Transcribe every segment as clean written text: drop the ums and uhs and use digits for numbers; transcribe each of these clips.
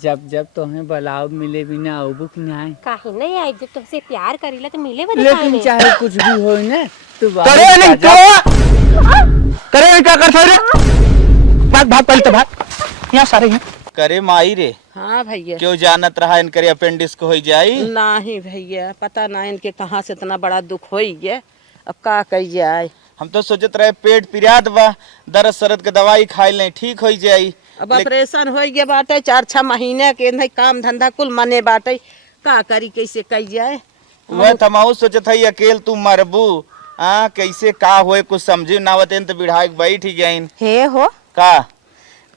जब जब तुम्हें बुलाओ मिले बिना आबू कि नहीं काहे नहीं आई? जब तुमसे प्यार करीला तो मिले बदे लेकिन चाहे कुछ भी हो ना तू करे नहीं तो करे नहीं क्या करता रे? भाग भाग पहले तो भाग यहाँ सारे हैं करे माई रे। हाँ भैया। क्यों जानत रहा इनके अपेंडिक्स को हो जाई? नहीं भैया, पता ना इनके कहाँ से इतना बड़ा दुख हो गया। अब का कही जाए। हम तो सोचत रहे पेट पिरात बा, दर्द सरद के दवाई खाई ले ठीक हो जाई। अब ऑपरेशन हो गया बाटे 4-6 महीने के, नहीं काम धंधा कुल मने बाटे, का करी कैसे कही जाए। वह तमाऊ सोचत है अकेल तू मरबू कैसे का होए कुछ समझी नावत तो बिढ़ाई बैठ ही गईन हे हो का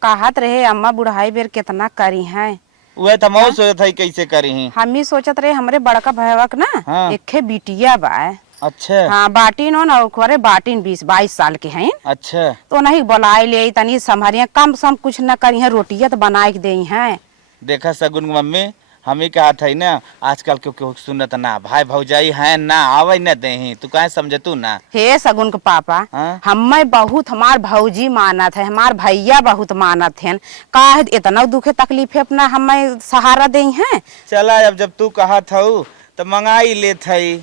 कहत रहे अम्मा बुढ़ाई बेर कितना करी है। वह तमाऊ सोचत है कैसे करी ही। हम ही सोचत रहे हमरे बड़का भैया ना हाँ। एक बिटिया बा। अच्छा हाँ बाटिन हो ना ओकरे बाटिन 20-22 साल के हैं। अच्छा तो नहीं बुलाए ले तनी संभारिया कम सम कुछ न करी है, रोटिया तो बनाए के दे हैं। देखा सगुन मम्मी हम ही कहा था ना आजकल क्यों सुनत ना भाई भौजाई है ना आवे न दे तू कहे समझ तू ना। हे सगुन के पापा हाँ? हमें बहुत हमार भौजी मानत है, हमार भैया बहुत मानत है, का इतना दुखे तकलीफ है अपना हमें सहारा दे हैं। चला अब जब तू कहा था तो मंगाई ले थई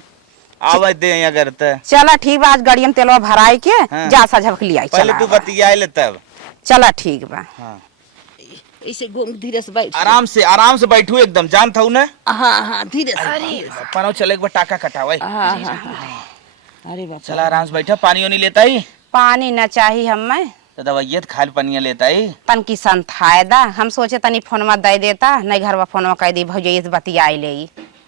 आवे दे अगर त चला ठीक बा, आज गाड़ियन तेलवा भराई के हाँ। जा सा झपक लिया। पहले तू बतिया ले तब। चला ठीक बा। हाँ। ऐसे घूम धीरे से बैठ। आराम से बैठू एकदम जान था ना। हाँ हाँ धीरे से। पानो चले एक बार टाका कटावे। हाँ हाँ अरे बाप। चला आराम से बैठा, पानी नहीं लेता ही पानी न चाहिए हमें तो दवाइयत खाल पानी लेता ही तन की संथायदा। हम सोचे तनी फोनमा दे देता, नहीं घरवा फोनमा कह दी भौजी बतियाई ले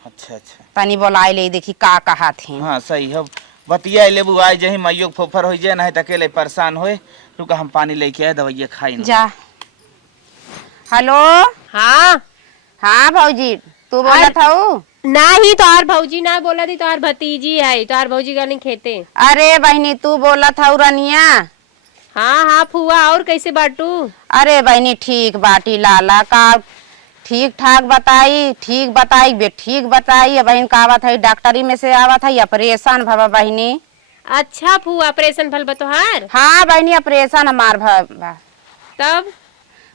अच्छा अच्छा तनी बोलाई ले देखी का कहा थी। हाँ सही है बतिया लेबू आए जही मैयो फोफर हो जाए नहीं अकेले परेशान होए। रुका हम पानी लेके आए दवाइया खाई ना। जा। हेलो हाँ हाँ भौजी तू बोला था नहीं, तोहार भौजी ना बोला थी, तोहार भतीजी है, तोहार भौजी का नहीं खेते। अरे बहनी तू बोला था रनिया। हाँ हाँ फुआ और कैसे बाटू? अरे बहनी ठीक बाटी लाला का ठीक ठाक बताई, ठीक बताई बे ठीक बताई। बहन का आवत है डॉक्टरी में से आवत है ऑपरेशन भवा बहनी। अच्छा फुआ ऑपरेशन भल बतोहार? हाँ बहनी ऑपरेशन हमार भवा। तब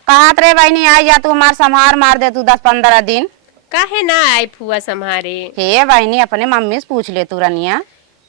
कहत रे बहनी आई जा तू हमार संभार मार दे तू 10-15 दिन। काहे ना आई फुआ संभारे? हे बहनी अपने मम्मी से पूछ ले तू रनिया।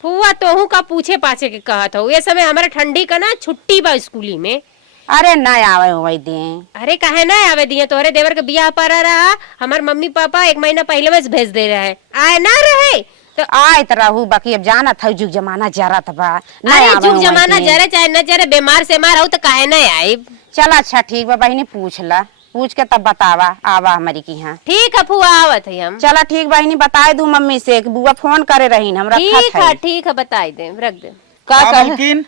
फुआ तोहू का पूछे पाछे के कहत हो, ये समय हमारे ठंडी का ना छुट्टी बा स्कूली में। अरे ना आवे हुई दे। अरे काहे ना आवे दिए, तोहरे देवर के बियाह पर रहा, हमार मम्मी पापा 1 महीना पहले बस भेज दे रहे हैं, आए ना रहे तो आयत रहू बाकी अब जाना था जुग जमाना जरत बा। अरे जुग जमाना जरे चाहे न जरे बीमार से मार हो तो काहे ना आई। चल अच्छा ठीक बा बहनी पूछ ला, पूछ के तब बतावा आवा हमारी की। हाँ ठीक है फुआ आवत है हम। चला ठीक बहनी बताए दू मम्मी से बुआ फोन करे रही हम रखत ठीक है बताई दे रख दे। का मुमकिन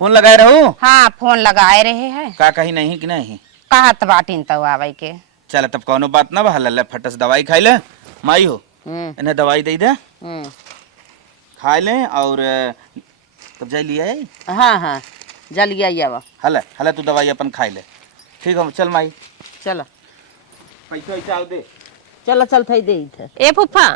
फोन लगाए रहू। हाँ फोन लगाए रहे है का कहीं नहीं कि नहीं कहत बाटिन तो आवे के। चल तब कोनो बात ना बा ले फटस दवाई खाई ले माई हो इन्हें दवाई दे दे खा ले और तब जा लिया है। हाँ हाँ जलिया हले हले तू दवाई अपन खाई ले ठीक है चल माई चलो पैसा वैसा आओ दे। चलो चल थई दे इधर। ए फुफा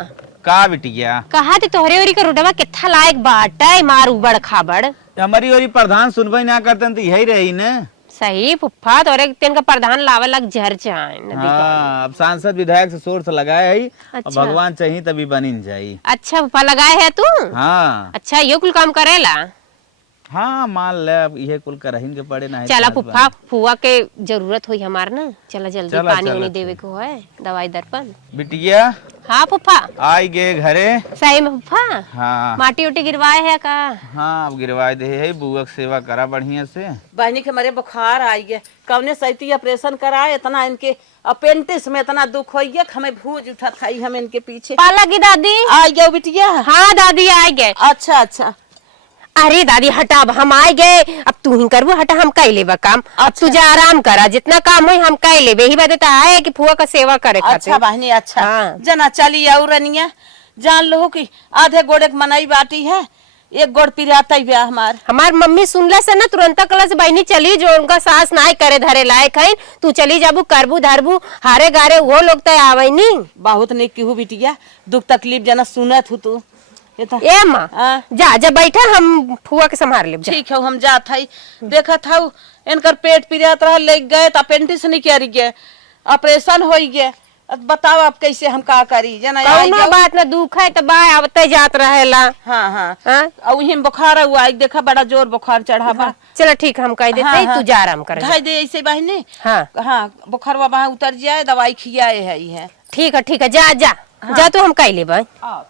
का बिटिया कहा थे तोहरे ओरी का रोडवा कितना लायक बाटे मार उबड़ खाबड़। हमारी ओरी प्रधान सुनबई ना करते तो यही रही न। सही फुफा तोरे तेन का प्रधान लावे लग झर चाहे। हाँ, अब सांसद विधायक से सोर्स लगाए है। अच्छा। भगवान चाहिए तभी बनिन जाई। अच्छा फुफा लगाए है तू? हाँ अच्छा ये कुल काम करेला? हाँ मान ले अब ये कुल करहिन के पड़े ना। चला फुफा फुआ के जरूरत हुई हमार ना, चला जल्दी चला, पानी चला, वानी देवे को है दवाई दर्पण। बिटिया हाँ फुफा आई गे घरे। सही में फुफा हाँ माटी उटी गिरवाए है का? हाँ अब गिरवा दे है बुआ की सेवा करा बढ़िया से। बहनी के मरे बुखार आई गया, कवने सैती ऑपरेशन कराए, इतना इनके अपेंडिक्स में इतना दुख हो गया हमें भूज उठा खाई हम इनके पीछे। पाला की दादी आई गए बिटिया? हाँ दादी आ गए। अच्छा अच्छा। अरे दादी हटा अब हम आ गए, अब तू ही करबो हटा हम कह लेबा काम। अब तू जा आराम करा, जितना काम हो हम कह लेबे। ही बात है कि फुआ का सेवा करे खातिर। अच्छा बहनी अच्छा। हाँ। जना चली आऊ रनिया जान लो कि आधे गोड़े के मनाई बाटी है, एक गोड़ पिराता ही ब्याह हमार मम्मी सुनला से ना तुरंत कला से बहनी चली जो उनका सास नाई करे धरे लायक है, तू चली जाबू करबू धरबू हारे गारे वो लोग तो आवे नहीं। बहुत नहीं की बिटिया, दुख तकलीफ जना सुनत हूँ तू। ए माँ जा जा बैठा हम फुआ के संभाल ले। ठीक है हम जात हई देखत हूँ इनकर पेट पिरात रहा ले गए तो अपेंडिक्स नहीं कर गए ऑपरेशन हो गया। अब बताओ आप कैसे हम का करी जना कौनो बात ना, दुख है तो बा आवते जात रहेला। हाँ हाँ हाँ? और वही बुखार हुआ है, देखा बड़ा जोर बुखार चढ़ा बा। चलो ठीक, हम कह देते हाँ, तू जा आराम कर। ढाई दे ऐसे बहने। हाँ हाँ बुखार वहाँ उतर जाए, दवाई खियाए है ये। ठीक है, जा जा जा, तू हम कह लेबै। हाँ।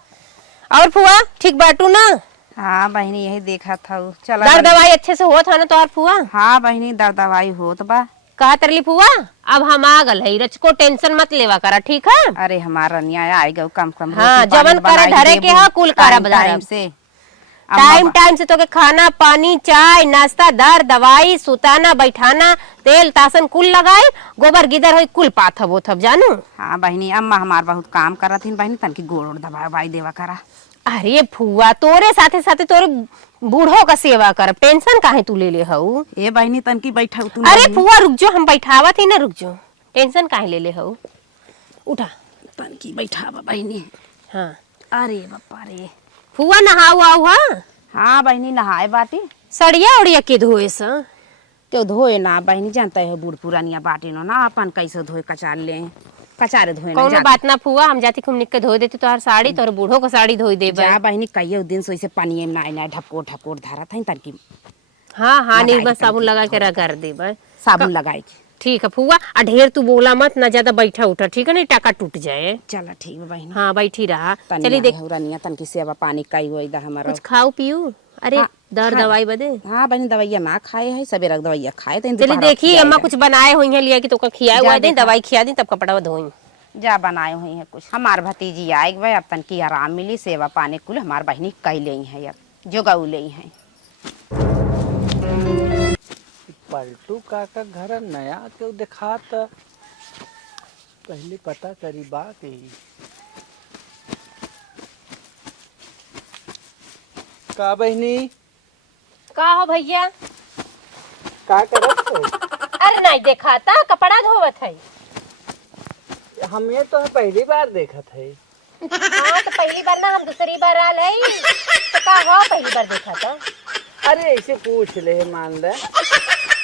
और फुआ ठीक बाटू ना? हाँ बहनी यही देखा था। चला दर्द दवाई अच्छे से होत है ना तोहर फुआ? हाँ बहनी दर्द दवाई होत बा। कहा तरली फुआ, अब हम आ गल है, रचको टेंशन मत लेवा करा, ठीक है? अरे हमारा न्याय आई गो कम कम हाँ, रोटी पानी जवन करे बनाई धरे के देबू, हा, कुल करा टाइम बधारब। टाइम से टाइम से तो के खाना पानी चाय नाश्ता दर दवाई सुताना बैठाना तेल तासन कुल लगाए, गोबर गिदर हो कुल पाथब होथब जानू। हाँ बहनी अम्मा हमार बहुत काम करत हिन बहनी, तनकी गोड़ ओड़ दवाई देवा करा। अरे फुआ तोरे साथे साथे तोरे बूढ़ों का सेवा कर, टेंशन काहे तू ले ले हऊ? ए बहनी तनकी बैठा तू। अरे फुआ रुक जो, हम बैठावत ही ना, रुक जो, टेंशन काहे ले ले हऊ? उठा तनकी बैठा बहनी। हाँ। अरे बापा रे। फुआ नहाऊ आऊ? हाँ हाँ बहनी नहाए बाटी। सड़िया उड़िया के धोए सा तो धोए ना बहनी, जानता है बूढ़ पुरानिया बाटी नो ना, अपन कैसे धोए कचार ले, कचारे धोए ना। कौनो बात ना फुआ, हम जाती खूब निक के धोए देती तोहर साड़ी, तोहर बूढ़ो का साड़ी धोई देबे। जा बहनी कहियो दिन से पानी में ना ढपकोर ढपकोर धारा था तनकी हाँ निर्मल साबुन लगा के रगड़ देबे। साबुन लगाए के। ठीक है फुआ, आ ढेर तू बोला मत ना, ज्यादा बैठा उठा, ठीक है? नहीं टाका टूट जाए। चला ठीक है बहनी। हाँ बैठी रहा। चली चलिए देख देख तनकी सेवा पानी कई हुई दा हमारा। कुछ खाऊ पियू। अरे हाँ, दर हाँ। दवाई बदे। हाँ बहनी दवाइया ना खाए है, सवेरा दवाइया खाए थे। चली देखी अम्मा कुछ बनाए हुई है लिया कि तो खिया हुआ दे, दवाई खिया दी तब कपड़ा धोई। जा बनाए हुई है कुछ। हमार भतीजी आए गए, अब तनकी आराम मिली, सेवा पानी कुल हमार बहनी कई ले है, अब जो गऊ ले है। पलटू काका घर नया क्यों दिखात, पहले पता करी बात ही। का बहनी का हो भैया? का करत हो? अरे नहीं देखा था, कपड़ा धोवत है। हमें तो पहली बार देखा था। हाँ तो पहली बार ना, हम दूसरी बार आल है तो का हो पहली बार देखा था। अरे ऐसे पूछ ले, मान ले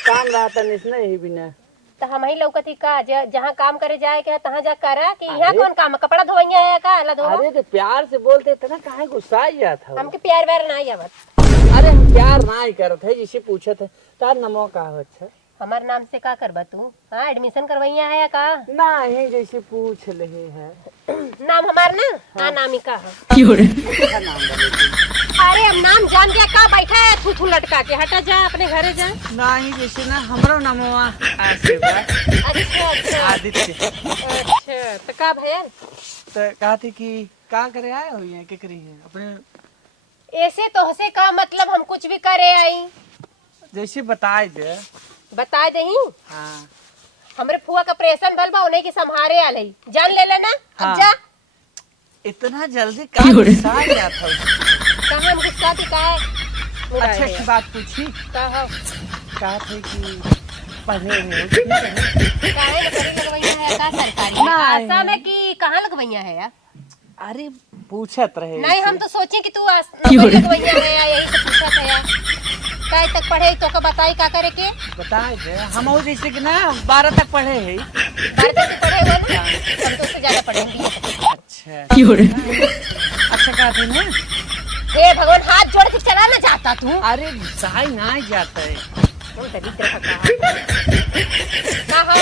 काम रहा था नहीं बिना तो हम ही लौकत ही का, जहाँ काम करे जाए के तहाँ जा करा कि यहाँ कौन काम है? कपड़ा धोइया है का अला धो? अरे तो प्यार से बोलते थे ना, काहे गुस्सा आ जाता हो? हमके प्यार व्यार ना आवत। अरे हम प्यार ना ही करत है, जिसे पूछे थे तार नमो का हो? अच्छा हमार नाम से का करबा तू? हाँ एडमिशन करवैया है या का? नहीं जैसे पूछ रहे हैं। नाम हमार ना? हाँ नाम ही का है। अरे हम नाम जान गया का, बैठा है थू थू लटका के, हटा जा अपने घरे जा। नहीं जैसे ना हमारा नमवा आशीर्वाद अच्छा अच्छा आदित्य। अच्छा तो का भैया तो कहा थी कि का करे आए हो, यहाँ क्या करी है अपने? ऐसे तो हसे का मतलब, हम कुछ भी करे आई जैसे बताए दे। बता दही। हाँ हमरे फुआ का ऑपरेशन भल बा, उन्हें की संभारे आले, जान ले लेना। हाँ। अब जा। इतना जल्दी का गुस्सा आ गया था? कहाँ हम गुस्सा थी का है? अच्छा की बात पूछी, कहा कहा थे कि पढ़े हो काहे नौकरी लगवैया है का सरकारी में? नहीं। आशा में कि कहाँ लगवैया है यार? अरे पूछत रहे नहीं हम तो सोचे कि तू नौकरी लगवैया है या यही से पूछत है यार। काय तक पढ़े तो का बताई का करे के? बताए दे। हम और जैसे कि ना 12 तक पढ़े हैं। 12 तक पढ़े हुए ना, हम तो उससे ज्यादा पढ़ेंगे। अच्छा अच्छा कहा थे ना। हे भगवान हाथ जोड़ के चला ना जाता तू। अरे गुस्सा ही ना ही जाता है। कौन दरिद्र का कहा?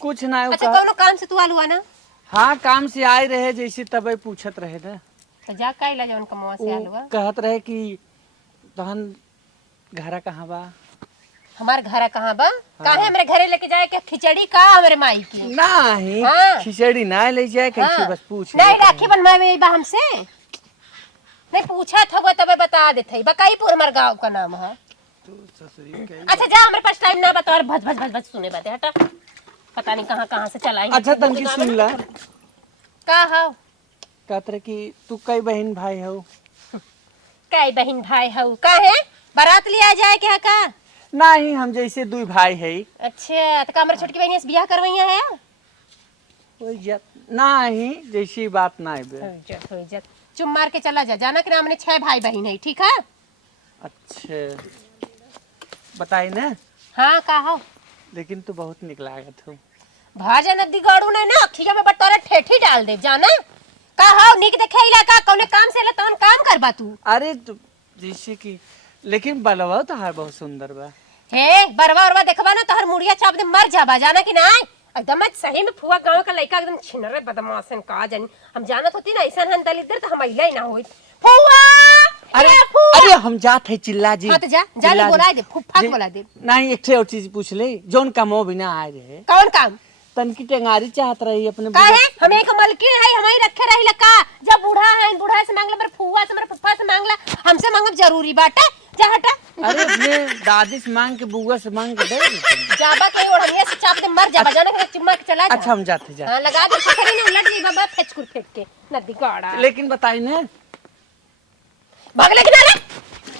कुछ ना अच्छा कौनो काम से तू आलू आना? हाँ काम से आए रहे, जैसे तब पूछत रहे ना। तो जा का इला जवन कमवा से आलू? कहत रहे कि तहन घरा कहाँ बा? हमार घर कहाँ बा? काहे हमरे घरे लेके जाए के खिचड़ी का हमरे माई की? नहीं हाँ। खिचड़ी ना ले जाए कैसे? हाँ। बस पूछ नहीं राखी बनवाए में बा हमसे नहीं पूछा था, वो तबे बता देते। बकाईपुर हमार गांव का नाम है। अच्छा जा, हमारे पास टाइम ना बता, और भज भज भज भज सुने बातें, हटा। पता नहीं कहाँ कहाँ से चलाई। अच्छा तनकी सुन ला। का हो? कहत रहे कि तू कई बहन भाई हो? कई बहन भाई हो का है? बारात लिया जाए क्या का? नहीं हम जैसे 2 भाई है। अच्छा तो का हमारे छोटकी बहनी से बियाह करवैया है? नहीं जैसी बात ना है। चुम मार के चला जा, जाना कि ना हमने 6 भाई बहन है, ठीक है? अच्छा बताई ना। हाँ का हो? लेकिन तू बहुत निक लागत हो। भाजा नदी गाड़ू ने ना अखिया में बटोरा ठेठी डाल दे जाना का हाउ निक देखे इलाका कौने काम से ले तौन काम करबा तू। अरे तो जैसे कि लेकिन बलवा तो हार बहुत सुंदर बा। हे बरवा उरवा देखबा ना तोहर मुड़िया चाप दे मर जाबा जाना कि ना एकदम सही में फुआ गांव का लड़का एकदम छिनरे बदमाशन का जानी हम जानत होती ना ऐसा हन दलिदर तो हम अइला ही ना होई फुआ। अरे फुआ अरे हम जात है चिल्ला जी। हां तो जा जा ले बोला दे फुफा जी। बोला दे। नहीं एक ठे और चीज पूछ ले जोन का मोह बिना आए रहे कौन काम तनकी टेंगारी चाहत रही अपने का है हम एक मलकिन है हम ही रखे रही लका जब बूढ़ा है बूढ़ा से मांगला मेरे फुआ से मेरे फुफा से मांगला हमसे मांगब जरूरी बाटे जा हटा। अरे अपने दादी से मांग के बुआ से मांग के दे देते। जाबा के ओढ़निया से चाप दे मर जाबा जाना के चिम्मा के चला जा। अच्छा हम जाते जा। हां लगा दे खरी ना उलट गई बाबा फेचकुर फेंक के नदी गाड़ा लेकिन बताई ना भागले किनारे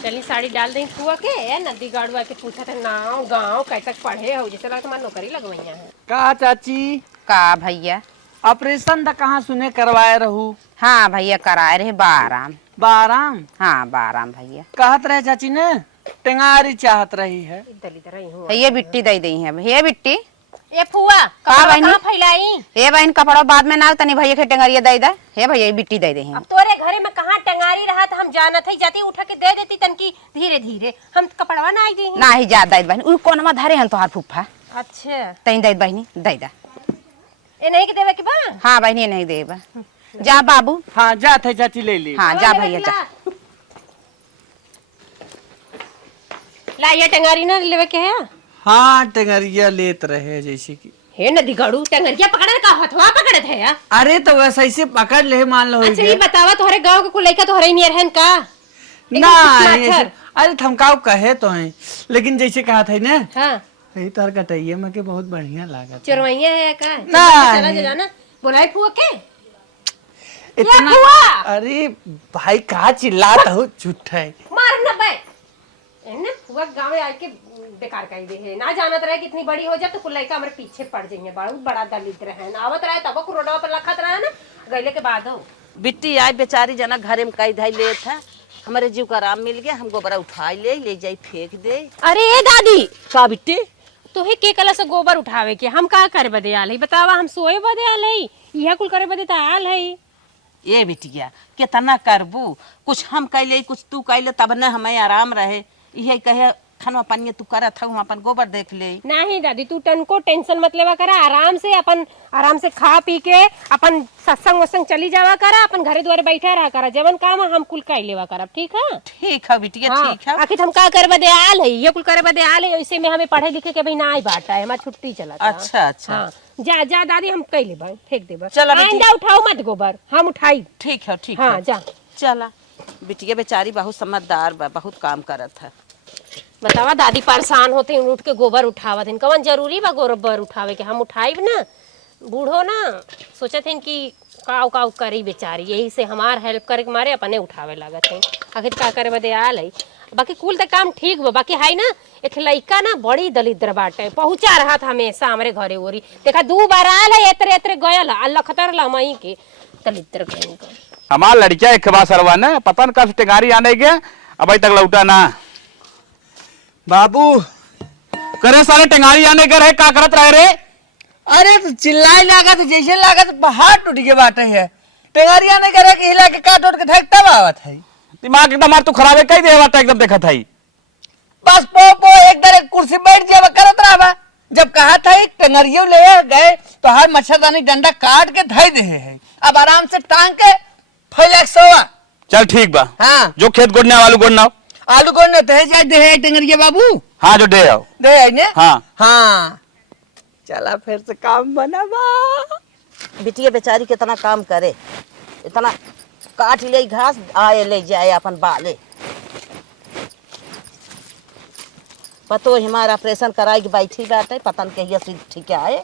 चली साड़ी डाल दें फुआ के नदी गाड़वा के पूछा था नाव गांव कहीं तक पढ़े हो जैसे लगा तुम्हारी नौकरी लगवैया है। का चाची का भैया? ऑपरेशन था कहाँ सुने करवाए रहू? हाँ भैया कराए रहे बाराम। बाराम? हाँ बाराम भैया। कहत रहे चाची ने टेंगारी चाहत रही है। दलित रही हूँ ये बिट्टी दे दी है ये बिट्टी ये फुआ का बहनी? कहाँ फैलाई ये बहन कपड़ा बाद में ना तनी भैया के टेंगरिया दे दे हे भैया ये बिट्टी दे दे हैं। अब तोरे घरे में कहाँ टंगारी रहा था हम जाना था जाती उठा के दे देती तनकी धीरे धीरे हम कपड़वा ना आई दी। ना ही जा दे बहन उ कोनमा धरे हन तोहार फुफा अच्छा तई दे बहनी दे दे। ये नहीं के देवे के बा हाँ बहनी नहीं देबा जा बाबू। हाँ जात है चाची ले ली। हाँ जा भैया जा। ला ये टंगारी ना लेवे के है। हाँ टेंगरिया लेत रहे जैसे कि हे नदी गाड़ू टंगरिया पकड़े का हथवा पकड़े थे यार। अरे तो वैसे ऐसे पकड़ ले मान लो। अच्छा ये बतावा तोहरे गांव के कोई लड़का तोहरे नियर है का ना अरे थमकाव कहे तो है लेकिन जैसे कहा था ना हां यही तार कटैया में के बहुत बढ़िया लागत। चोरवैया है का ना चला जा जाना बुलाई फुआ के इतना फुआ। अरे भाई कहा चिल्लाता हो झूठा है। मार ना बे एने फुआ गांव में आके बेकार कही दे है ना जानत रहे कितनी बड़ी हो जाए तो कुल लड़का हमारे पीछे पड़ जाइए बहुत बड़ा दलित रहे ना आवत रहे तब रोडवा पर लखत रहे ना गइले के बाद हो बिट्टी आई बेचारी जना घरे में कई धाई ले था हमारे जीव का आराम मिल गया हम गोबरा उठाई ले जाई फेंक दे। अरे ए दादी का बिट्टी तोहे के कला से गोबर उठावे के हम का करे बदे आल है बतावा हम सोए बदे आल है यह कुल करे बदे त आल है। ये बिटिया कितना करबू कुछ हम कैले कुछ तू कैले तब न हमें आराम रहे यही कहे खाना पानी तू करत हूँ अपन गोबर देख ले। नहीं दादी तू टनको टेंशन मत लेवा करा आराम से खा पी के अपन सत्संग वसंग चली जावा करा अपन घरे द्वारे बैठा रहा करा जवन काम हम कुल कर लेवा करा ठीक है। ठीक है बिटिया ठीक है। आखिर हम का करे बदे आल है ये कुल करे बदे आल है ऐसे में हमें पढ़े लिखे के भाई ना आई बाटा है हमारा छुट्टी चला था। अच्छा अच्छा हाँ जा जा दादी हम कह ले भाई फेंक दे बस चला बेटी। आइंदा उठाओ मत गोबर हम उठाई ठीक है ठीक हाँ है जा चला बिटिया बेचारी बहुत समझदार बा बहुत काम करत है। बतावा दादी परेशान होते उठ के गोबर उठावत हैं कवन जरूरी बा गोबर उठावे के हम उठाई ना बूढ़ो ना सोचत हैं कि काव काव करी बेचारी यही से हमार हेल्प करे के मारे अपने उठावे लागत हैं आखिर का करे बदे आल है बाकी कुल तक काम ठीक बा बाकी है ना एक लड़का ना बड़ी दलिद्र बाटे पहुंचा रहा था हमेशा हमारे घरे ओरी देखा 2 बार आल है एतरे एतरे गयल लखतर लमई के दलिद्र गई हमार लड़किया एक बार सरवा ने पता न कब से टेंगारी आने के अभी तक लौटा ना। बाबू करे सारे टेंगारी आने के रहे का करत रहे रे? अरे तो चिल्लाए लागत जैसे लागत पहाड़ टूट के बाटे है टेंगारिया ने करे कि हिला के काट उठ के ढक तब आवत है। दिमाग एकदम मार तू खराबे कई देवा था एकदम देखा था बस पो एक दर एक कुर्सी बैठ जावा करत रहा जब कहा था एक टेंगरियो ले गए तो हर मच्छरदानी डंडा काट के धई दे है अब आराम से टांग के फैलक सोवा। चल ठीक बा हाँ जो खेत गोड़ने आलू गोड़ना आलू गोड़ने तो है जाए दे टेंगरिया बाबू हाँ जो दे आओ दे है ने हाँ हाँ चला फिर से काम बनावा। बिटिया बेचारी कितना काम करे इतना काट ले घास आए ले जाए अपन बाले पतो हमारा ऑपरेशन कराई के बैठी बाटे पतन के ये ठीक आए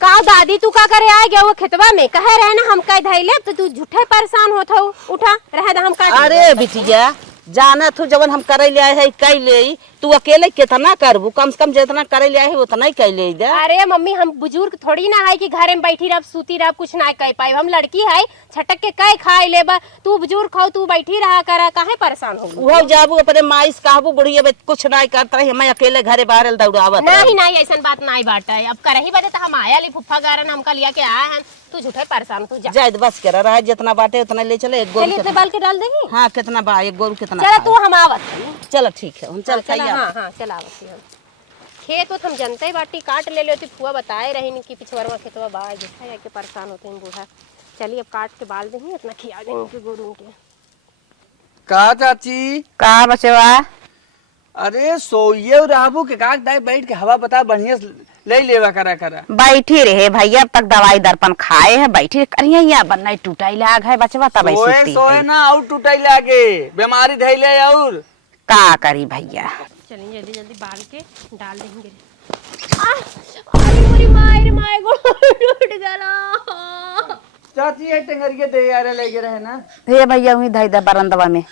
का दादी तू का करे आ गया वो खेतवा में कहे रहे ना हम कह धैले तो तू झूठे परेशान होत हो उठा रहे हम का अरे बिटिया जाना तू जवन हम करे ले आए है कई ले तू अकेले कितना करबू, कम से कम जितना करे ले उतना ही कैले दे। अरे मम्मी हम बुजुर्ग थोड़ी ना है कि घर में बैठी रह सूती रह कुछ ना कह पाए। हम लड़की है छटक के कह खाए लेबा, तू बुजुर्ग खाओ तू बैठी रहा करा, काहे परेशान हो। वो जाबू अपने माइस कहबू बुढ़िया बे कुछ नहीं करता रही, मैं अकेले घरे बाहर दौड़ावत नहीं नहीं ऐसा बात नहीं बाटा। अब करही बजे तो हम आया ली फुफ्फा गारन हमका लिया के आया हम, तू झूठे परेशान तू जा। जायद बस कर रहा है, जितना बाटे उतना ले चले। एक गोरू चलिए इतने बाल के डाल देगी। हाँ कितना बा, एक गोरू कितना चला खाए? तू हम आवत। चलो ठीक है, हम चल चला खाइए। हाँ हाँ चला आवत हम। खेत तो हम जनते ही बाटी काट ले लेती, फुआ बताए रही नहीं कि पिछवरवा खेतवा बा देखा या के परेशान होते हैं बूढ़ा। चलिए अब काट के बाल देंगे इतना खिया देंगे उनके गोरू के। का चाची? का बचवा? अरे सोइए राबू के काक दाई बैठ के हवा बता बढ़िया ले लेवा करा करा। बैठी रहे भैया, अब तक दवाई दर्पण खाए है, बैठी करिए या बनना टूटाई लाग है बचवा तब सोए सोए ना और टूटाई लागे, बीमारी धैले और का करी भैया। चलिए जल्दी जल्दी बाल के डाल देंगे। अरे मेरी माय माय गोड़ टूट गया। चाची ये टेंगरिए दे यार लेके रहे ना। हे भैया वही धई दे बरंदवा में।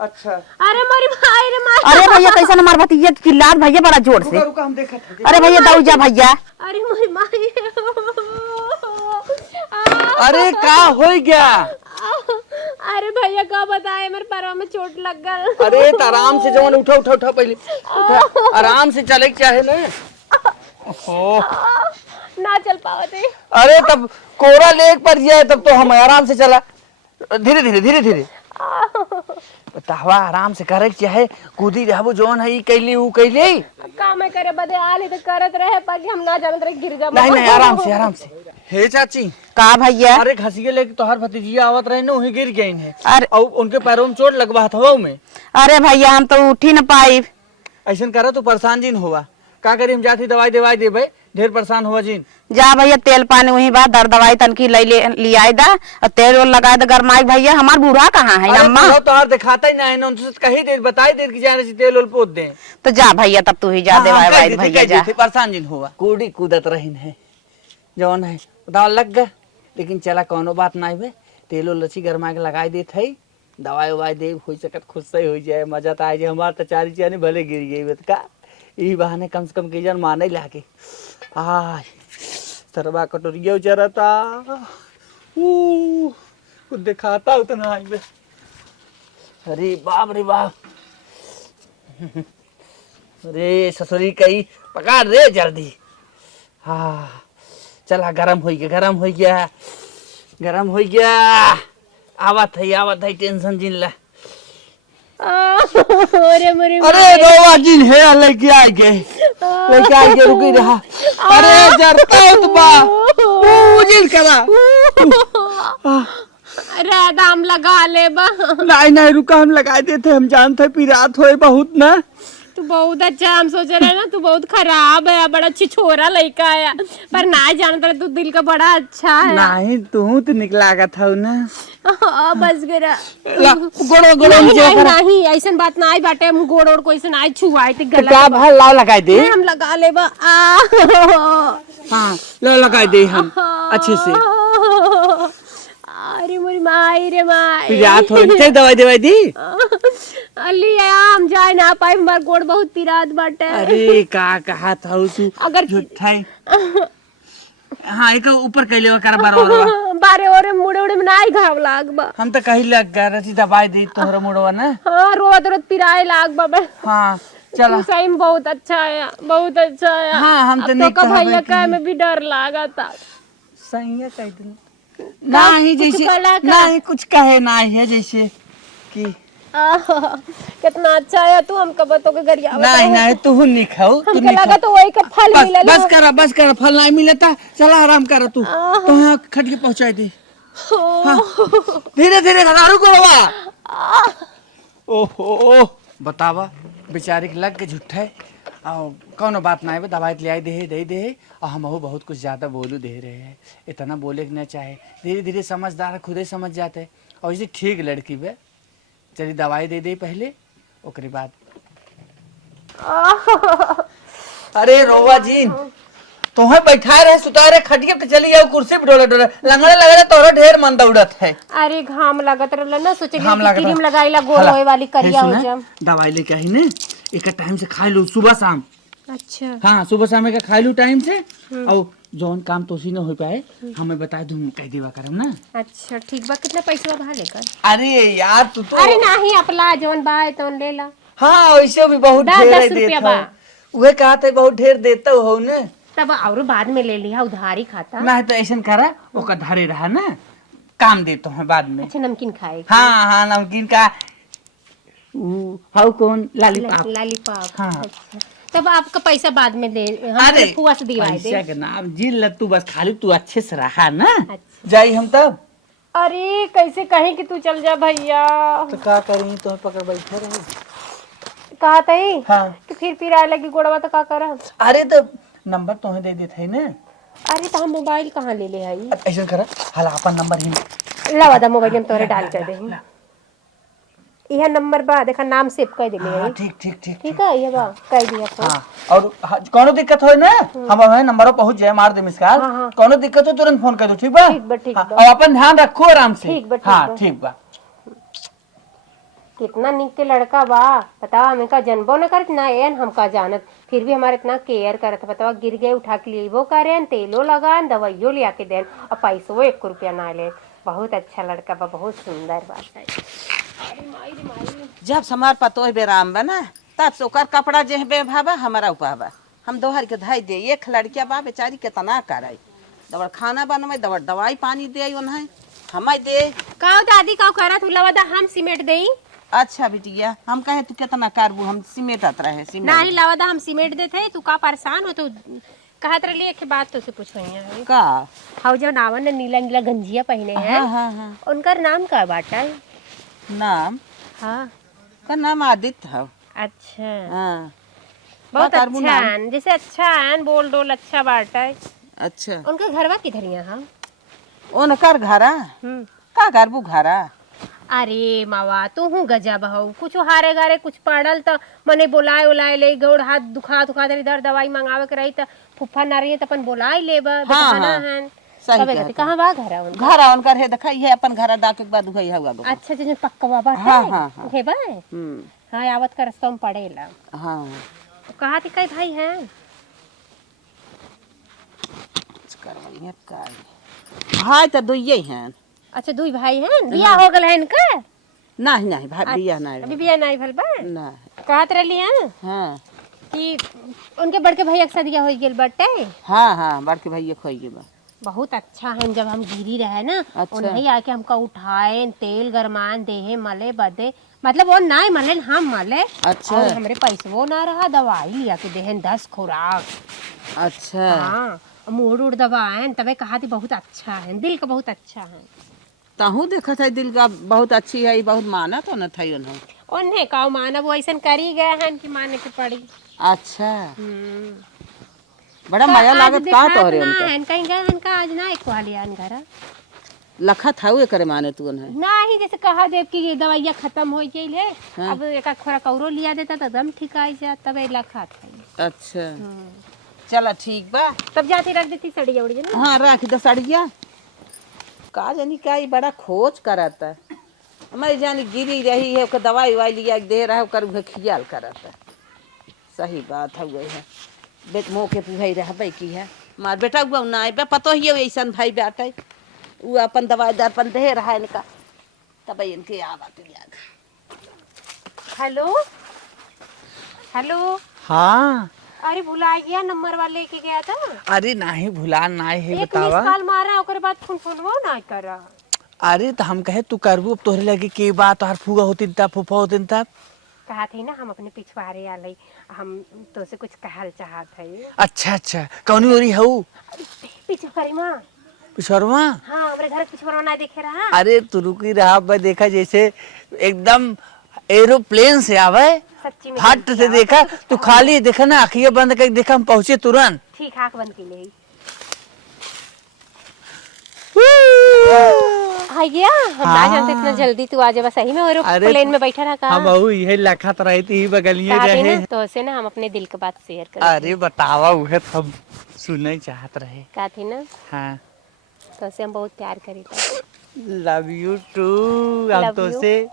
अच्छा अरे मेरी माय रे माय। अरे भैया कैसा न मार भतीजा चिल्लात भैया बड़ा जोर से। रुका हम देखा था। अरे भैया दौड़ जा भैया। अरे मेरी माय। अरे का हो गया? अरे भैया का बताए मेरे पैरों में चोट लग गल। अरे तो आराम से जवन उठा उठा उठा पहले उठा, आराम से चले के चाहे ना। ओहो ना चल पावते। अरे तब कोरा लेक पर जाए तब तो हम आराम से चला, धीरे धीरे धीरे धीरे बतावा आराम से करे के चाहे। कूदी रहबो जवन है कैली ऊ कैली का मैं करे बदे आली तो करत रहे पर हम ना जानत रहे गिर जा। नहीं नहीं आराम से आराम से। हे चाची का भैया? अरे घसीके लेके तोहर भतीजिया आवत रहे ना वही गिर गई है अरे और उनके पैरों में चोट लगवा था में। अरे भैया हम तो उठ ही न पाई। ऐसा करा तो परेशान जिन हुआ का करी, हम जाती दवाई दवाई देबे, ढेर परेशान हुआ जिन। जा भैया तेल पानी वही बात दर दवाई तनकी ले आई दा और तेल और लगा दे गरमाई। भैया हमार बूढ़ा कहाँ है अम्मा? अरे तोहर दिखाता ही ना है ना, उनसे कही दे बताई दे कि जाने से तेल उल पोत दे। तो जा भैया तब तू ही जा दवाई वाई भैया जा। परेशान जिन हुआ कूदी कूदत रही है जवन है दाव लग गए, लेकिन चला कोनो बात नहीं बे, तेलो लच्छी गरमा के लगाई देत है, दवाई ववाई दे हो सकत खुद से हो जाए, मजा तो आ जाए। हमार तो चारी चानी भले गिर गई का यही बहाने कम से कम के जन माने लाके आ सरवा कटोरिया चरता कुछ दिखाता उतना आई बे। अरे बाप रे बाप। अरे ससुरी कई पकड़ रे जल्दी। हाँ चला गरम हो गया गरम हो गया गरम हो गया। आवत है टेंशन जिन ला। अरे मेरी अरे रोवा जिन है लेके आ गए रुकी रहा। अरे जरता तो बा जिन करा। अरे दाम लगा ले बा। नहीं नहीं रुका हम लगा देते, हम जानते पिरात होए बहुत ना। तू बहुत अच्छा, हम सोच रहे ना तू बहुत खराब है, बड़ा छिछोरा लड़का है, पर ना जानता तू दिल का बड़ा अच्छा है। नहीं तू तो निकला था ना। बस गिरा गोड़ो गोड़ो नहीं ऐसा बात ना आई बाटे, हम गोड़ ओड़ को ऐसे ना छुआई ते गला क्या भाई लाव लगाई दे। हम लगा ले बा। हाँ लाव लगाई दे हम अच्छे से। अरे मेरी माई रे माई। पिरात हो चाहिए दवाई दवाई दी। अली हम जाए ना पाए, हमार गोड़ बहुत पिरात बाटे। अरे का कहा था तू अगर झूठाई। हाँ एक ऊपर कैले कर बरोबर बारे और मुड़े उड़े में नाई घाव लाग बा। हम तो कहीं लग गए रची दवाई दी तोहरा मुड़वा ना। हाँ रोत रोत पिराए लाग बा। हाँ चला सही में बहुत अच्छा है, बहुत अच्छा है। हाँ हम तो अब नहीं तो कहा भैया का में भी डर लागा था। सही है कह दिन नहीं कुछ जैसे कला का। नहीं कुछ कहे नहीं है जैसे कि कितना अच्छा है तू, हम कब तो के गरिया नहीं नहीं तू नहीं खाओ तू हमके नहीं लगा तो वही का फल मिलल। बस कर फल नहीं मिलता। चला आराम कर तू तो यहाँ खट के पहुंचाई दे। धीरे धीरे दारू को ओहो बतावा बेचारे के लग के झूठा है और कौनो बात ना है, दवाई ले आई दे और हम बहुत कुछ ज्यादा बोलू दे रहे हैं, इतना बोले के ना चाहे। धीरे धीरे समझदार खुदे समझ जाते और इसे ठीक लड़की बे। चली दवाई दे पहले ओकरे बाद। अरे रोवा जी तुम्हें बैठाए रहे सुताए रहे खटिया पे चली जाओ कुर्सी पे डोले डोले लंगड़े लगे तोरा ढेर मन दौड़त है। अरे घाम लागत रहल ना, सोचे घाम लागत क्रीम लगाईला गोल होए वाली करिया हो जाम। दवाई लेके आई ने एक टाइम से खा लो सुबह शाम। अच्छा हाँ सुबह शाम का खा लो टाइम से। और जौन काम तोसी न हो पाए हमें बता दूं कह देवा करम ना। अच्छा ठीक बा, कितना पैसा बा लेकर? अरे यार तू तो अरे नहीं अपला जवन बा तवन ले ला। हाँ वैसे भी बहुत 10 ढेर रुपया देता बा। उहे कहा था बहुत ढेर देता हो ने। तब और बाद में ले लिया उधारी खाता। मैं तो ऐसा करा ओका धरे रहा ना काम देता हूँ बाद में। अच्छा नमकीन खाए हाँ हाँ नमकीन का हाउ कौन लॉलीपॉप। लॉलीपॉप। हाँ। अच्छा तब आपका पैसा बाद में दे, अरे हम फुआ से दिवाई दे। पैसा के नाम जी ल तू बस खाली तू अच्छे से रहा ना। अच्छा। जाई हम तब अरे कैसे कहीं कि तू चल जा भैया। तो का करी तो पकड़ बैठे रहे। कहा तई हाँ कि फिर आए लगी गोड़वा तो का करब? अरे तो नंबर तुम्हें दे देते है ना। अरे तो हम मोबाइल कहाँ ले ले हई? ऐसा करा हाला अपन नंबर ही लावा दा मोबाइल में तोरे डाल कर दे। यह नंबर बा देखा नाम सेव कर दे ले। हाँ ठीक ठीक ठीक ठीक है ये बा कर दिया फोन। हाँ और कोनो दिक्कत हो ना हम हमें नंबर पहुंच जाए मार दे मिसकाल। हाँ, हाँ। कोनो दिक्कत हो तुरंत फोन कर दो ठीक बा। ठीक बा, ठीक हाँ, बा। और अपन ध्यान रखो आराम से। ठीक बा, ठीक हाँ बा। ठीक बा। कितना निक के लड़का बा बताओ, हमें का जनबो न करत ना एन हमका जानत, फिर भी हमारे इतना केयर करत। बताओ गिर गए उठा के लेबो करें, तेलो लगान, दवाइयो लिया के देन और पैसो 1 रुपया ना ले। बहुत अच्छा लड़का बा, बहुत सुंदर बा। जब समार पतो बेराम बना तब से ओकर कपड़ा जे बे भाबा हमारा उपाबा हम दोहर के धाई दे। एक लड़किया बा बेचारी केतना करे, दबड़ खाना बनवे, दबड़ दवाई पानी दे उन्हें हमें दे। काओ दादी काओ करत हुला दा हम सीमेंट देई। अच्छा बिटिया हम कहे तू कितना करबू, हम सीमेंटत रहे सीमेंट नहीं लावा दा हम सीमेंट देते तू का परेशान हो तो कहत रही एक बात तो से पूछइया। का हाउ जो नावन ने नीला नीला गंजिया पहने हैं हाँ हाँ हाँ उनकर नाम का बाटा? नाम हाँ का नाम आदित्य है। अच्छा हाँ बहुत का करबू अच्छा नाम? है, जैसे अच्छा है बोल डोल अच्छा बाटा है। अच्छा उनका घरवा किधर यहाँ? उनकर घरा का करबू घरा? अरे मावा तू हूँ गजब हो, कुछ हारे गारे कुछ पड़ल तो मने बोलाए उलाए ले, गोड़ हाथ दुखा दुखा इधर दवाई मंगावे के रही तो फुफा ना रही तो अपन बोलाए ले बताना है। सही कबे कहत कहते कहाँ बा घरा उनका? घरा उनकर है देखा ये अपन घरा डाके के बाद उगई हुआ गो। अच्छा जिसमें पक्का बाबा है। हाँ, हाँ, हाँ। हे बा हाँ आवत का रास्ता में पड़ेला। हाँ कहा थी कई भाई हैं? करवाइए का भाई तो दुइये हैं। अच्छा 2 भाई हैं, बियाह हो गल है इनका? नहीं नहीं भाई बिया नहीं अभी बियाह नहीं भल बा। नहीं कहत रहली हैं हाँ कि उनके बड़के भैया के शादी हो गेल बटे। हाँ हाँ बड़के भैया खोइए बा। बहुत अच्छा है, जब हम गिरी रहे ना अच्छा। उन्हें आके हमका उठाए, तेल गरमान देहे मले बदे, मतलब वो ना मले हम मले। अच्छा। और हमरे पैसवो ना रहा, दवाई लिया के देहन 10 खुराक। अच्छा हाँ मुड़ उड़ दबाए तबे कहा थी बहुत अच्छा है, दिल का बहुत अच्छा है। तहू देखा था दिल का बहुत अच्छी है, बहुत माना तो न था उन्हें। उन्हें का माना वो ऐसा करी गए हैं कि माने के पड़ी। अच्छा बड़ा मजा लागत का तोरे उनका कहीं गए हैं का आज ना एक वालिया घर लखा था वो करे माने तू उन्हें। नहीं जैसे कहा देव की दवाइयाँ खत्म हो गई है। हाँ। अब एक खोराक औरो लिया देता तो दम ठीक आ जा तब लखा था। अच्छा चला ठीक बा तब जाती रख देती सड़िया उड़िया ना। हाँ रख दे सड़िया का जानी का ये बड़ा खोज कराता। मैं जानी गिरी रही है ओकर दवाई वाई लिया के दे रहा है ओकर उहे खियाल कराता। सही बात है वही है बेट मोह के पुहई रह की है मार बेटा हुआ ना बे पतो ही ऐसा भाई बेटा वो अपन दवाई दर्पण दे रहा है इनका तब इनके आवत याद। हेलो हेलो हाँ अरे भुला गया नंबर वाले के गया था। अरे नहीं भुला नहीं है एक मिस बतावा। कॉल मारा ओकर बाद फोन वो ना करा। अरे तो हम कहे तू करबू अब तोहरे लगे के बात तोहर फूगा होती तब फूफा होती तब। कहा थी ना हम अपने पिछवाड़े आले हम तो से कुछ कहल चाहत है। अच्छा अच्छा कौनी ओरी हऊ पिछवाड़ी माँ पिछोरवा। हाँ हमारे घर पिछवाड़ा ना देखे रहा। अरे तू रुकी रहा मैं देखा जैसे एकदम एरोप्लेन से आवे सच्ची में हट से देखा तू खाली देखा ना आँखियां बंद करके देखा हम पहुंचे तुरंत। ठीक आँख बंद के लिए आ गया हम ना जानते इतना जल्दी तू आ जा। बस सही में एरोप्लेन में बैठा रहा हम कहा यही लखत रही थी बगलिए कहा थी रहे। ना तो से ना हम अपने दिल की बात शेयर कर। अरे बतावा उहे तो हम सुनना चाहत रहे। कहा थी ना हाँ तो से हम बहुत प्यार करी था। Love you too. हम Love तो you. से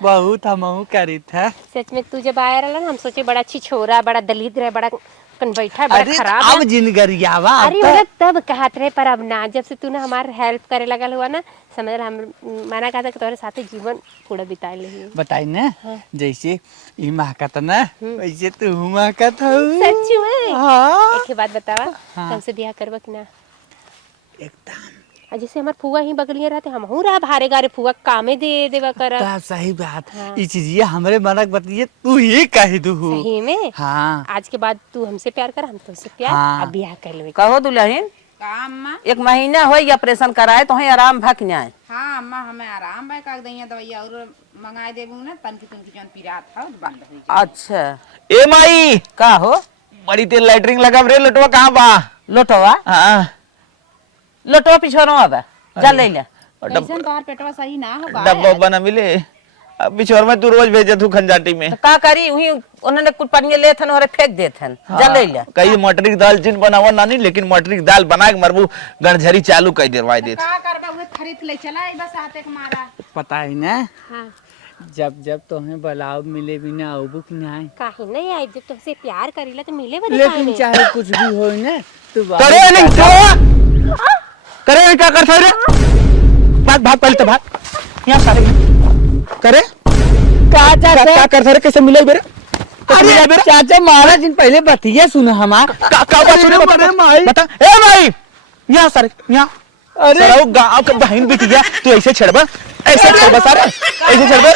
बहुत हम करी था। सच में तू जब आया रहा ना हम सोचे बड़ा अच्छी छोरा, बड़ा दलित रहे, बड़ा कन बैठा, बड़ा अरे खराब अब है। जिनगरियावा अरे मतलब तब कहत रहे पर अब ना, जब से तूने हमार हेल्प करे लगल हुआ ना, समझ रहा हम माना कहता कि तुम्हारे साथे जीवन पूरा बिताए ले। बताई ना जैसे ई महकत ना वैसे तू महकत हो। सच में? हाँ एक बात बतावा, तुमसे ब्याह करवा कि ना? एकदम जैसे हमार फुआ ही बगलिया रहते, हम हूँ रहा भारे गारे फुआ कामे दे देवा कर। सही बात। ई चीज हमरे मनक बतिए तू ही कह दू। सही में? हाँ आज के बाद तू हमसे प्यार कर, हम तुमसे प्यार। हाँ। अब ब्याह कर लेवे। कहो दुल्हन का अम्मा? 1 महीना हो ऑपरेशन कराए तो ही आराम भक जाए। हाँ अम्मा हमें आराम भाई कर दैया दवाइया और मंगाए देबू ना तनकी तुनकी जौन पीरात था बंद हो जाए। अच्छा ए माई का हो बड़ी तेल लाइटरिंग लगा रे लटवा कहाँ बा? लोटवा हाँ लोटवा पिछोरो अब जा ले ले। कैसन तोहर पेटवा सही ना हो डब्बा उब्बा ना मिले। अब बिछोर में तू रोज भेजे तू खंजाटी में। तो का करी वही उन्होंने कुछ पनिया ले थन और फेंक दे थन जा ले ले। कई मटरी की दाल जिन बनावा ना नहीं, लेकिन मटरी की दाल बना के मरबू गणझरी चालू कर देरवाई देत। का करबा उहे खरीद ले चला आई बस आते के मारा। पता है ना हाँ। जब जब तुम्हें बुलाओ मिले बिना आबू कि नहीं। काहे नहीं आई, जब तुमसे प्यार करीला तो मिले बदे लेकिन चाहे कुछ भी हो ना तू करे नहीं तो करे क्या करता रे? भाग भाग पहले तो भाग यहाँ सारे करे क्या करता रे? कैसे मिले बेरे? अरे चाचा महाराज दिन पहले बतिया सुनो हमार का बात सुने बता ए भाई यहाँ सारे यहाँ। अरे अरे गांव का बहन बिटिया तू ऐसे छेड़बा सारे ऐसे छेड़बा।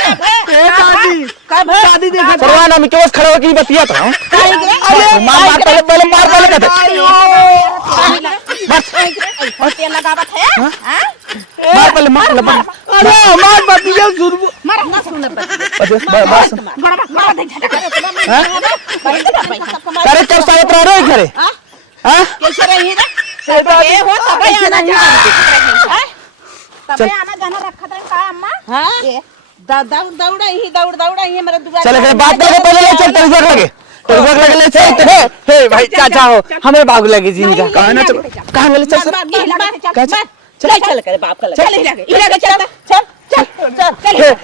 शादी देखा सरवा ना मिके बस खड़ा होके बतिया था। अरे मार पहले कहते मार पहले मार। अरे हमार बतिया सुन बस अरे कब साथ रह रहे घरे? हाँ कैसे रही रे? तबे हो तबे आना जाना। तबे आना जाना रखत रहे का अम्मा? हां दौड़ा ही मेरा दुआ। चले गए बात करके पहले ले चल तेरे लगे ले चल। हे भाई चाचा हो हमें बाबू लगे जिनका कहां ना चलो कहां ले चल चल करे बाप का लगे चल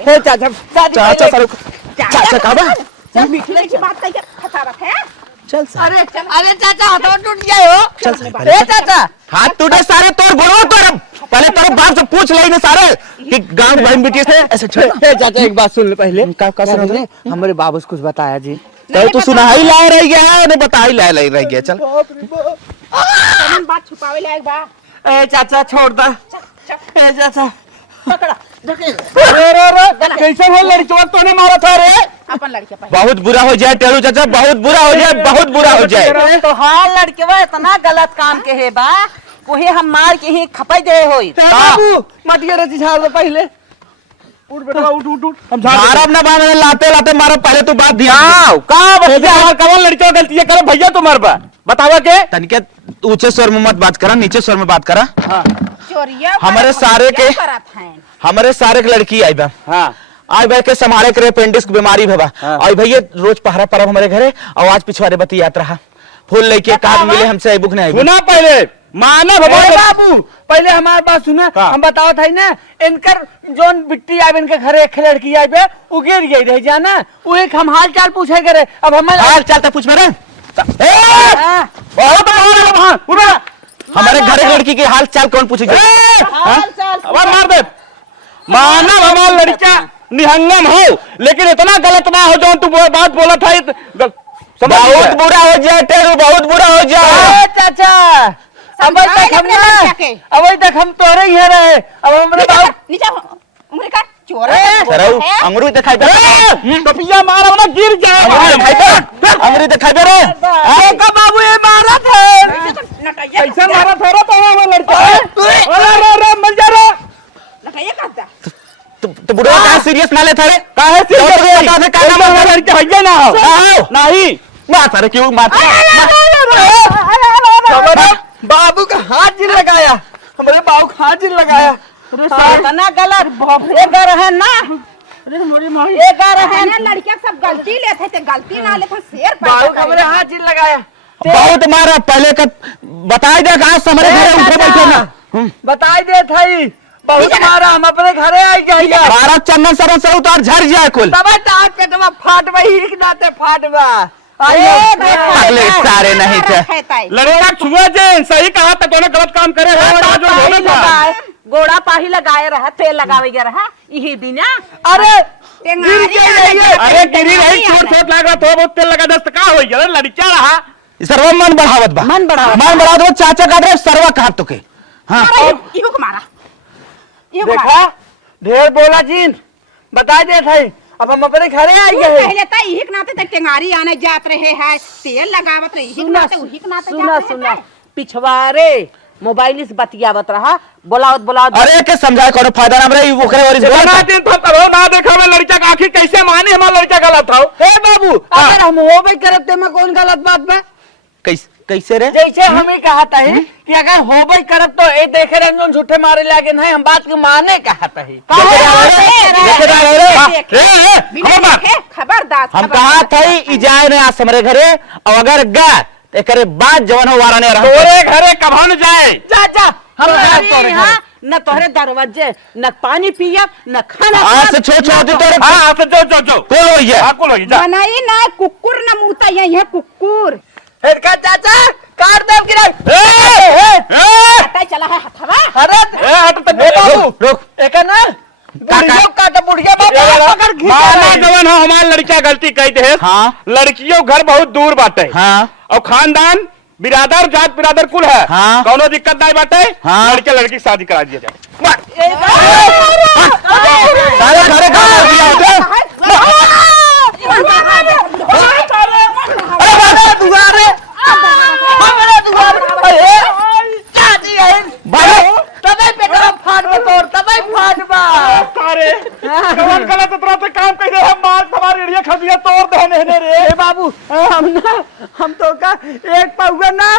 हे चाचा चाचा सर चाचा का बा मिठले की बात कह के खता रखे। चल अरे अरे चाचा हाथ टूट गए हो। चल ए चाचा हाथ टूटे सारे तोर गुणों तोर पहले तेरे बाप से पूछ लेने सारे कि गांव बहन बेटी से ऐसे छेड़। हे चाचा एक बात सुन ले पहले। का सुना ने हमारे बाबू से कुछ बताया जी। तो तू सुना ही ला रह गया है उन्हें बता ही ला रह गया। चल कौन बात छुपावे लायक बा? ए चाचा छोड़ दा। ए चाचा पकड़ा धकेल अरे कैसे हो लड़कियों तूने मारा था रे? अपन लड़के पे। बहुत बुरा हो जाए टेरू चाचा बहुत बुरा हो जाए बहुत बुरा हो जाए। तो हां लड़के इतना गलत काम के है बा कोहे हम मार के ही खपाई दे होई। बाबू मत ये रची झाड़ दो पहले। उठ बेटा उठ हम मारा अपना बाप ने लाते लाते मारो पहले तू बात दिया का बच्चा कौन लड़कियों गलती करे भैया तुम्हारे बा बतावा के तनिके ऊंचे स्वर में मत बात करा नीचे स्वर में बात करा। चोरिया हमारे सारे के हमारे सारे के लड़की आई बा। हां आज भाई के संभाले करे अपेंडिक्स की बीमारी भबा और भैया रोज पहरा परब हमारे घरे और आज पिछवाड़े बती यात्रा फूल लेके कार्ड मिले हमसे आई बुक नहीं आई। सुना पहले माना बाबू पहले हमारे बात सुना। हम बताओ था ना इनकर जोन बिट्टी आए इनके घरे एक लड़की आई बे उ गिर गई रह जाना वो एक हम हाल चाल पूछे करे। अब हम हाल चाल तक पूछ मेरे हमारे घर की लड़की के हाल चाल कौन पूछेगा? मार दे मानव हमारा लड़का निहंगम हो लेकिन इतना गलत ना हो जो तू बात बोला था। बहुत बुरा हो जाए टेरू बहुत बुरा हो जाए। चाचा अब तक हम तोरे ही रहे। अब हमारे बाबू नीचे उंगली काट चोर सरऊ अंगूरी दिखाई दे टोपिया मारा ना गिर जाए। अंगूरी दिखाई दे रे का बाबू ये मारा था कैसे मारा था रे तो लड़का अरे मर जा रे नटाइया काट दा। तो बुढ़ा का सीरियस ना ले था रे काहे सीरियस बता दे का नाम है लड़का भैया ना हो नहीं मार रे क्यों मार बाबू का हाथ जिन लगाया हमारे बाबू का हाथ जिन लगाया। इतना गलत एक है ना एक है ना लड़किया सब गलती लेते थे गलती ना लेते शेर बाबू का हमारे हाथ जिन लगाया। बहुत मारा पहले का बताई दे कहां से हमारे घर उठे बैठे ना बताई दे थाई बहुत मारा, हम अपने घरे आई जाइए। भारत चंदन सरन से उतार झड़ जाए कुल तबे तार पेटवा फाटवा ही नाते फाटवा। अगले सारे नहीं थे लड़का छुआ जे सही कहा तो दोनों गलत काम करे गोड़ा पाही लगाए रहा, तेल लगावे रहा यही दिन। अरे अरे गिरी रही छोट छोट लग रहा थोड़ा बहुत तेल लगा दस्त का हो गया लड़का रहा सर्व मन बढ़ावत बा, मन बढ़ा दो चाचा का ड्रेस सर्व कहा तो के। हाँ इहो को मारा, इहो को देखा मारा। ढेर बोला जीन बता दे थे। अब हम अपने घरे आई गए। पहले तो यही के नाते तक टेंगारी आने जात रहे है, तेल लगावत रहे यही के नाते वही के नाते सुना सुना पिछवारे मोबाइल से बतियावत रहा, बोलावत अरे के समझाए कोनो फायदा ना रही ओकरे और ना दिन तो करो ना देखा मैं लड़का का आखिर कैसे माने हमारा लड़का गलत था। हे बाबू, अगर हम होबे करते में कौन गलत बात बा? कैसे रे जैसे हमें कहा था कि अगर होबे करब तो ए देखे रंजन झूठे मारे लागे नहीं, हम बात के माने कहा था। खबरदार हम कहा था ई जाए ने आज हमारे घरे और अगर गा तो करे बाद जवन हो वारा ने रहा तोरे घरे कब न जाए चाचा हम हाँ, न तोहरे दरवाजे न पानी पियब न खाना आज से छो तोरे हाँ जो कोल होई है कुल हो जा बनाई ना कुकुर न मुता यही है कुकुर। फिर का चाचा काट दे गिरा। हटाई चला है हथवा। अरे हट तक रुक रुक एक ना बुढ़िया काट बुढ़िया बाबा पकड़ माना खींच। जवन हो हमार लड़का गलती कही दे। हाँ लड़कियों घर बहुत दूर बाटे हाँ और खानदान बिरादर जात बिरादर कुल है। हाँ। कौनो दिक्कत नहीं बाटे। हाँ। लड़के लड़की की शादी करा दिया जाए। सारे घरे काम कर दिया होते दुआरे हमारे दुआरे चाची है भाई तबे पेटवा फाटवा तोर तबे फाटवा। सारे कौन गलत तरह से काम कर रहे हैं मार हमारी एरिया खसिया तोड़ देने ने रे। हे बाबू हम तो का एक पौवा ना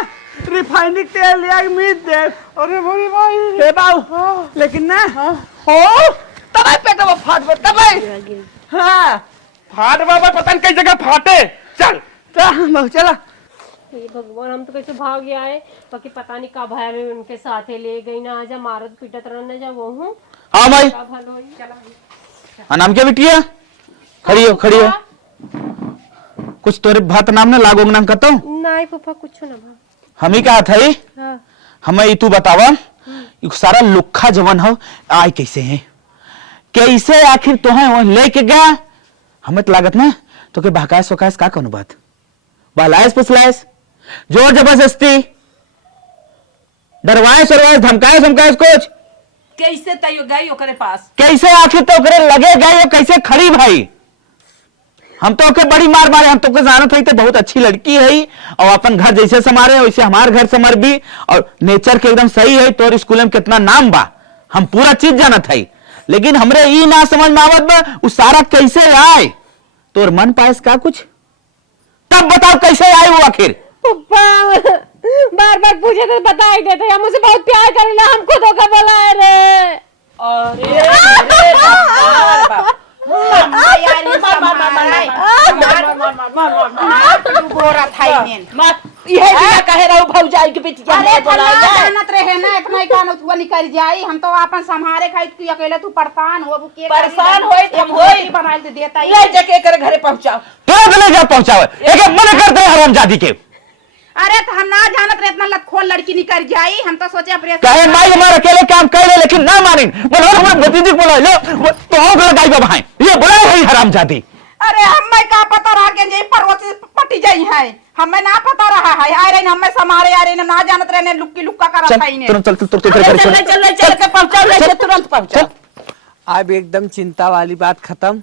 रिफाइनिंग तेल लिया के मीट दे। अरे भाई भाई हे बाबू लेकिन ना हो तबे पेटवा फाटवा तबे। हाँ फाट बाबा पता नहीं कई जगह फाटे। चल चला हे भगवान, हम तो कैसे भाग गया है बाकी पता नहीं कब है उनके साथे ले गई ना, आज मारत पीटत रहने जा वो हूँ हाँ भाई चला। नाम क्या बिटिया खड़ी हो कुछ तोरे भात नाम ना लागो नाम कहता हूँ नहीं पापा कुछ ना भा। हम ही कहा था हाँ। हमें तू बतावा सारा लुखा जवन हो आय कैसे है कैसे आखिर तो है लेके गया हमें तो लागत ना तो के बहकास वकास का कौन बात बहलायस फुसलायस जोर जबरदस्ती डरवायस और धमकायस धमकायस कुछ कैसे तय गई ओकरे पास कैसे आखिर तो करे लगे गए कैसे खड़ी भाई हम तो ओके बड़ी मार मारे हम तो के जानत हई तो बहुत अच्छी लड़की है और अपन घर जैसे संभारे वैसे हमार घर संभार भी और नेचर के एकदम सही है तोर स्कूल में कितना नाम बा हम पूरा चीज जानत हई लेकिन हमरे ई ना समझ में आवत बा उ सारा कैसे आए तोर मन पास का कुछ तब बताओ कैसे आए वो आखिर बार बार पूछे तो बता ही देते हम मुझसे बहुत प्यार करेला हमको धोखा बोला है रे। गोरा था यही दिया कहे रहो भौजाई के बेटी अरे जानत रहे ना एक नहीं कान तू निकल जाई, हम तो अपन संभारे खाई तू अकेले तू परेशान हो के परेशान होई हम होई बनाई दे देता ले जाके करे घरे पहुंचाओ तुरंत ले जा पहुंचावे एक मन करते हरामजादी के। अरे तो हम ना जानत रहे इतना लतखोर लड़की निकल जाई, हम तो सोचे अपने कहे माई हमारे अकेले काम कर ले लेकिन ना मानिन बोलो हमारे भतीजी बोला लो तो हो लगाई बा भाई ये बोला है हरामजादी। अरे हमें का पता रहा के जे परवती पटी जाई है, हमें ना पता रहा है आ रहे हमें समारे आ रहे ना जानत रहे ने लुक्की लुक्का करत चल है ने तुरंत चल चल के पहुंचाओ ले तुरंत पहुंचाओ। अब एकदम चिंता वाली बात खत्म।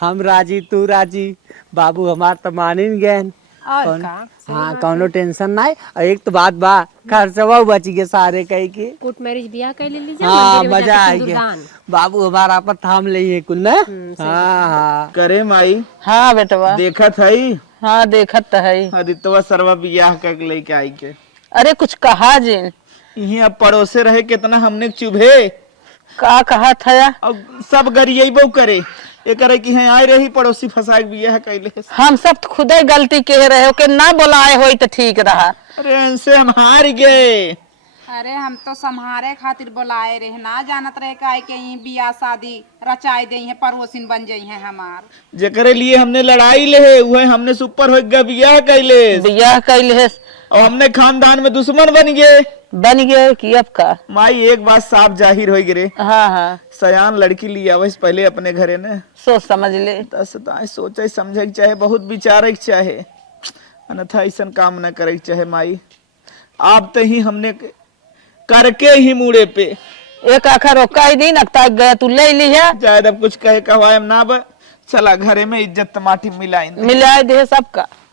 हम राजी तू राजी बाबू हमार तो मानिन गए और का हाँ कौनो टेंशन नहीं। और एक तो बात बा खर्चवा बची के सारे कही के कोर्ट मैरिज बियाह कर ले लीजिए हाँ मजा आएगी बाबू हमारा पर थाम ले कुल ना। हाँ हाँ करे माई हाँ बेटवा देखत हई हाँ देखत तो है। आदित्यवा सरवा बियाह कर लेके आई के अरे कुछ कहा जिन यहाँ पड़ोसे रहे कितना हमने चुभे का कहा था अब सब गरियबो करे एक की है आए रही पड़ोसी फंसा के बियाह कैले। हम सब तो खुद ही गलती कह रहे हो कि ना बुलाए हो तो ठीक रहा। अरे इनसे हम हार गए अरे हम तो संहारे खातिर बुलाए रहे ना जानत रहे का के ई बियाह शादी रचाई दे है पड़ोसिन बन जाई है हमार। जेकरे लिए हमने लड़ाई ले वह हमने सुपर हो गया बियाह कैले बियाह कैले और हमने खानदान में दुश्मन बन गए कि अब का। माई एक बात साफ जाहिर हो गिरे, हाँ हाँ सयान लड़की लिया वैस पहले अपने घरे ने सोच समझ ले। सोचे समझे के चाहे, बहुत विचारे के चाहे, अन्यथा ऐसा काम न करे के चाहे। माई आप तो ही हमने करके ही मुड़े पे एक आखा रोका ही नहीं नकता गया तू ले लिया शायद अब कुछ कहे कहवाए ना बा। चला घरे में इज्जत माटी मिलाई मिलाए दे सबका।